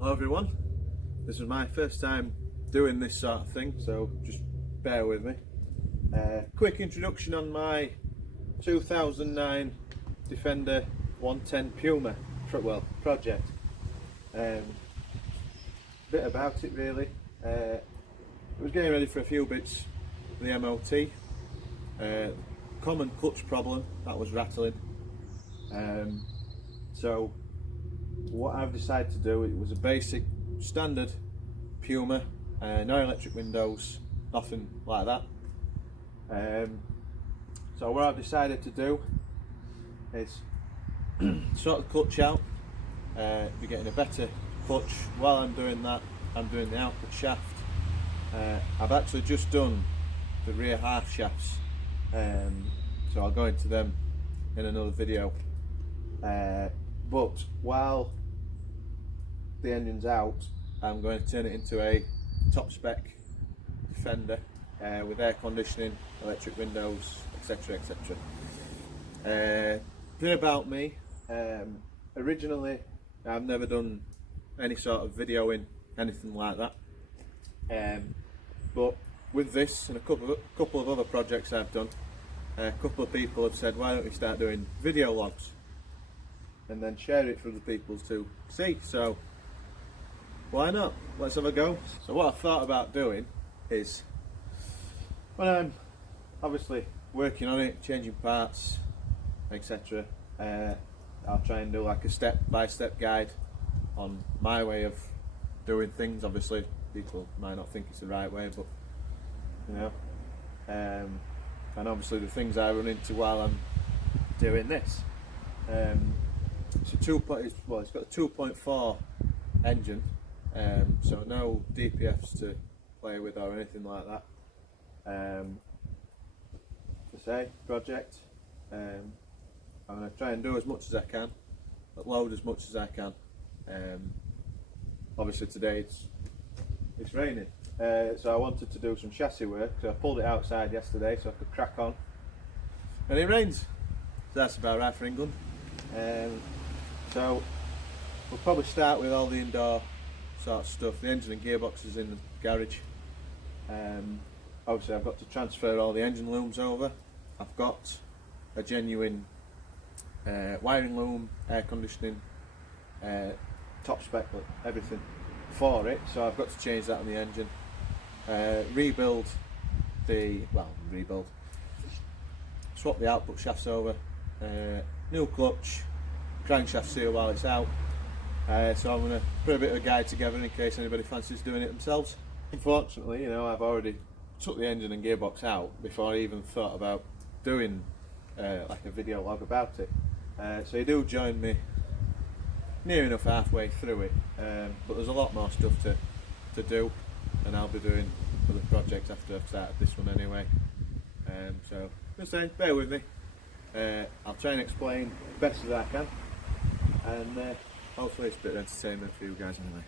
Hello everyone, this is my first time doing this sort of thing, so just bear with me. Quick introduction on my 2009 Defender 110 Puma project. Bit about it really. I was getting ready for a few bits for the MOT. Common clutch problem, that was rattling. So what I've decided to do, it was a basic standard Puma, no electric windows, nothing like that. So what I've decided to do is sort the clutch out, be getting a better clutch. While I'm doing that, I'm doing the output shaft. I've actually just done the rear half shafts, so I'll go into them in another video. But while the engine's out, I'm going to turn it into a top spec Defender with air conditioning, electric windows, etc, etc. Bit about me. Originally I've never done any sort of videoing, anything like that, but with this and a couple of other projects I've done, a couple of people have said, why don't we start doing video logs and then share it for other people to see. So why not? Let's have a go. So what I've thought about doing is, when I'm obviously working on it, changing parts, etc, I'll try and do like a step-by-step guide on my way of doing things. Obviously people might not think it's the right way, but you know, and obviously the things I run into while I'm doing this. It's got a 2.4 engine, so no DPFs to play with or anything like that. To say project, I'm going to try and do as much as I can, but load as much as I can. Obviously today it's raining, so I wanted to do some chassis work, so I pulled it outside yesterday so I could crack on, and it rains, so that's about right for England. So we'll probably start with all the indoor sort of stuff. The engine and gearbox is in the garage. Obviously I've got to transfer all the engine looms over. I've got a genuine wiring loom, air conditioning, top spec, everything for it, so I've got to change that on the engine. Swap the output shafts over, new clutch, crankshaft seal while it's out. So I'm going to put a bit of a guide together in case anybody fancies doing it themselves. Unfortunately, you know, I've already took the engine and gearbox out before I even thought about doing like a video log about it. So you do join me near enough halfway through it, but there's a lot more stuff to do, and I'll be doing other projects after I've started this one anyway. So just saying, bear with me. I'll try and explain best as I can, and hopefully it's a bit of entertainment for you guys anyway.